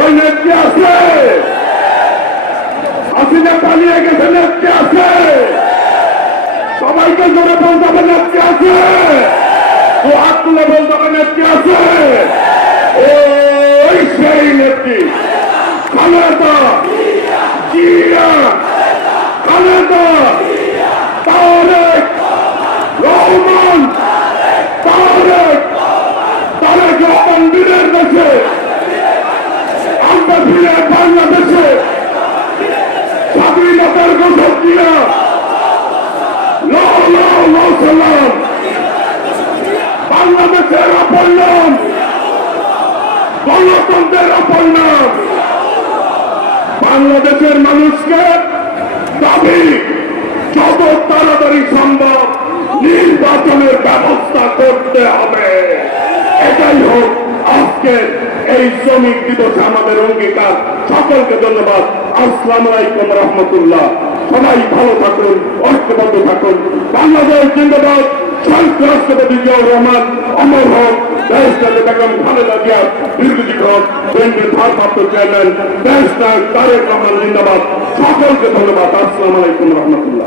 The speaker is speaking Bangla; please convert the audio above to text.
ওই নেত্রী আছে, হাসিনা পালিয়ে গেছে, নেত্রী আছে, সবাইকে জোরে বলতে হবে নেত্রী আছে, ও হাত তুলে বলতে হবে নেত্রী আছে। ওই সেই নেত্রী খালেদা জিয়া, খালেদা তারেক রহমান, তারেক রহমান বীরের দেশে, আমরা ফিরে বাংলাদেশে স্বাধীনতার ঘোষক দিয়া সালাম, বাংলাদেশের অপর নাম, গণতন্ত্রের অপর নাম। বাংলাদেশের মানুষকে দাবি যত তাড়াতাড়ি সম্ভব নির্বাচনের ব্যবস্থা করতে হবে। এটাই হোক আজকে এই শ্রমিক দিবসে আমাদের অঙ্গীকার। সকলকে ধন্যবাদ। আসসালামু আলাইকুম রহমতুল্লাহ। সবাই ভালো থাকুন, ঐক্যবদ্ধ থাকুন। বাংলাদেশ জিন্দাবাদ। শহীদ রাষ্ট্রপতি জিয়াউর রহমান অমর হোক। দেশটাকে বেগম খালেদা জিয়া দীর্ঘজীবী হোক। বিএনপির ভারপ্রাপ্ত চেয়ারম্যান দেশ নায়ক তারেক রহমান জিন্দাবাদ। সকলকে ধন্যবাদ। আসসালামু আলাইকুম রহমতুল্লাহ।